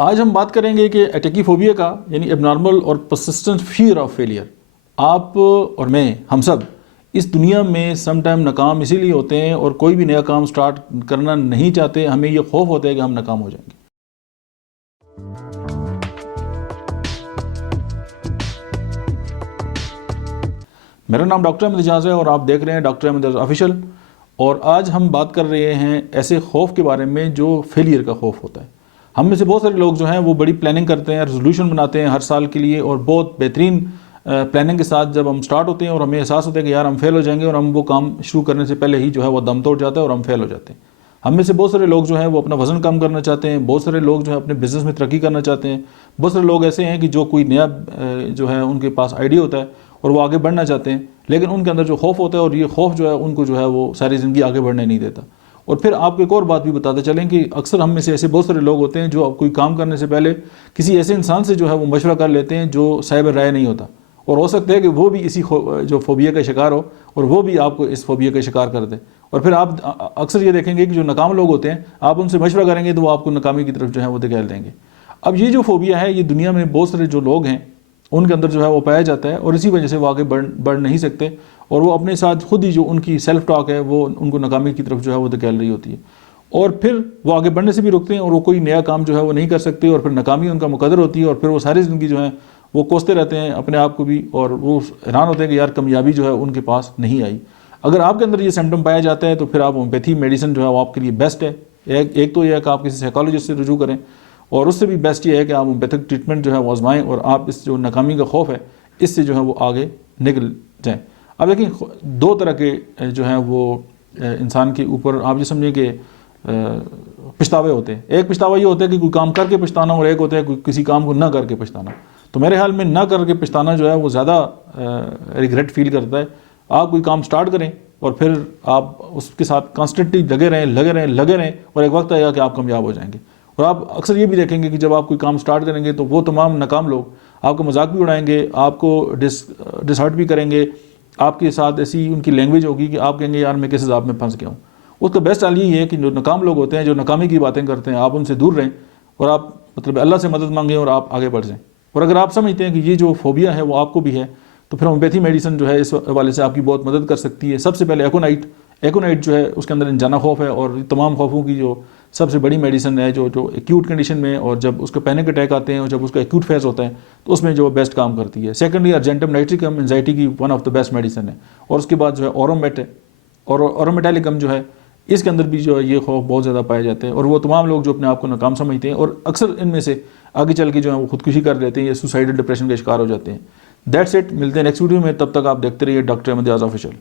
آج ہم بات کریں گے کہ ایٹیکیفوبیا کا، یعنی اب نارمل اور پرسسٹنٹ فیئر آف فیلئر. آپ اور میں، ہم سب اس دنیا میں سم ٹائم ناکام اسی لیے ہوتے ہیں، اور کوئی بھی نیا کام سٹارٹ کرنا نہیں چاہتے. ہمیں یہ خوف ہوتا ہے کہ ہم ناکام ہو جائیں گے. میرا نام ڈاکٹر احمد اعجاز ہے اور آپ دیکھ رہے ہیں ڈاکٹر احمد اعجاز آفیشیل. اور آج ہم بات کر رہے ہیں ایسے خوف کے بارے میں جو فیلئر کا خوف ہوتا ہے. ہم میں سے بہت سارے لوگ جو ہیں وہ بڑی پلاننگ کرتے ہیں، ریزولوشن بناتے ہیں ہر سال کے لیے، اور بہت بہترین پلاننگ کے ساتھ جب ہم سٹارٹ ہوتے ہیں اور ہمیں احساس ہوتا ہے کہ یار ہم فیل ہو جائیں گے، اور ہم وہ کام شروع کرنے سے پہلے ہی جو ہے وہ دم توڑ جاتا ہے اور ہم فیل ہو جاتے ہیں. ہم میں سے بہت سارے لوگ جو ہیں وہ اپنا وزن کم کرنا چاہتے ہیں، بہت سارے لوگ جو ہیں اپنے بزنس میں ترقی کرنا چاہتے ہیں، بہت سارے لوگ ایسے ہیں کہ جو کوئی نیا جو ہے ان کے پاس آئیڈیا ہوتا ہے اور وہ آگے بڑھنا چاہتے ہیں، لیکن ان کے اندر جو خوف ہوتا ہے، اور یہ خوف جو ہے ان کو جو ہے وہ ساری زندگی آگے بڑھنے نہیں دیتا. اور پھر آپ کو ایک اور بات بھی بتاتے چلیں کہ اکثر ہم میں سے ایسے بہت سارے لوگ ہوتے ہیں جو کوئی کام کرنے سے پہلے کسی ایسے انسان سے جو ہے وہ مشورہ کر لیتے ہیں جو صاحب رائے نہیں ہوتا، اور ہو سکتا ہے کہ وہ بھی اسی جو فوبیا کا شکار ہو اور وہ بھی آپ کو اس فوبیا کا شکار کر دے. اور پھر آپ اکثر یہ دیکھیں گے کہ جو ناکام لوگ ہوتے ہیں، آپ ان سے مشورہ کریں گے تو وہ آپ کو ناکامی کی طرف جو ہے وہ دھکیل دیں گے. اب یہ جو فوبیا ہے، یہ دنیا میں بہت سارے جو لوگ ہیں ان کے اندر جو ہے وہ پایا جاتا ہے، اور اسی وجہ سے وہ آگے بڑھ نہیں سکتے، اور وہ اپنے ساتھ خود ہی جو ان کی سیلف ٹاک ہے وہ ان کو ناکامی کی طرف جو ہے وہ دھکیل رہی ہوتی ہے، اور پھر وہ آگے بڑھنے سے بھی رکتے ہیں، اور وہ کوئی نیا کام جو ہے وہ نہیں کر سکتے، اور پھر ناکامی ان کا مقدر ہوتی ہے، اور پھر وہ ساری زندگی جو ہے وہ کوستے رہتے ہیں اپنے آپ کو بھی، اور وہ حیران ہوتے ہیں کہ یار کامیابی جو ہے ان کے پاس نہیں آئی. اگر آپ کے اندر یہ سمپٹم پایا جاتا ہے تو پھر آپ ہومیوپیتھی میڈیسن جو ہے وہ آپ کے لیے بیسٹ ہے. ایک تو یہ ہے کہ آپ کسی سائیکالوجسٹ سے رجوع کریں، اور اس سے بھی بیسٹ یہ ہے کہ آپ ہومیوپیتھک ٹریٹمنٹ جو ہے وہ آزمائیں، اور آپ اس جو ناکامی کا خوف ہے اس سے جو ہے وہ آگے نکل جائیں. اب دیکھیں، دو طرح کے جو ہیں وہ انسان کے اوپر آپ یہ سمجھیں کہ پچھتاوے ہوتے ہیں. ایک پچھتاوا یہ ہوتا ہے کہ کوئی کام کر کے پچھتانا، اور ایک ہوتا ہے کسی کام کو نہ کر کے پچھتانا. تو میرے خیال میں نہ کر کے پچھتانا جو ہے وہ زیادہ ریگریٹ فیل کرتا ہے. آپ کوئی کام سٹارٹ کریں اور پھر آپ اس کے ساتھ کانسٹنٹلی لگے رہیں، اور ایک وقت آئے گا کہ آپ کامیاب ہو جائیں گے. اور آپ اکثر یہ بھی دیکھیں گے کہ جب آپ کوئی کام سٹارٹ کریں گے تو وہ تمام ناکام لوگ آپ کا مذاق بھی اڑائیں گے، آپ کو ڈسہرٹ بھی کریں گے، آپ کے ساتھ ایسی ان کی لینگویج ہوگی کہ آپ کہیں گے یار میں کس عذاب میں پھنس گیا ہوں. اس کا بیسٹ حال یہ ہے کہ جو ناکام لوگ ہوتے ہیں، جو ناکامی کی باتیں کرتے ہیں، آپ ان سے دور رہیں، اور آپ اللہ سے مدد مانگیں اور آپ آگے بڑھ جائیں. اور اگر آپ سمجھتے ہیں کہ یہ جو فوبیا ہے وہ آپ کو بھی ہے، تو پھر ہومیوپیتھی میڈیسن جو ہے اس حوالے سے آپ کی بہت مدد کر سکتی ہے. سب سے پہلے ایکونائٹ جو ہے اس کے اندر انجانا خوف ہے، اور تمام خوفوں کی جو سب سے بڑی میڈیسن ہے جو ایکیوٹ کنڈیشن میں، اور جب اس کا پینک اٹیک آتے ہیں اور جب اس کا ایکیوٹ فیز ہوتا ہے تو اس میں جو بیسٹ کام کرتی ہے. سیکنڈلی ارجنٹم نائٹریکم انزائٹی کی one of the best medicine ہے. اور اس کے بعد جو ہے اورومیٹ ہے، اور اورومیٹیلکم جو ہے اس کے اندر بھی جو ہے یہ خوف بہت زیادہ پائے جاتے ہیں. اور وہ تمام لوگ جو اپنے آپ کو ناکام سمجھتے ہیں، اور اکثر ان میں سے آگے چل کے جو ہے وہ خودکشی کر لیتے ہیں یا سوسائڈل ڈپریشن کا شکار ہو جاتے ہیں. That's it. ملتے ہیں نیکسٹ ویڈیو میں، تب تک آپ دیکھتے رہیے ڈاکٹر احمد اعجاز آفیشیل.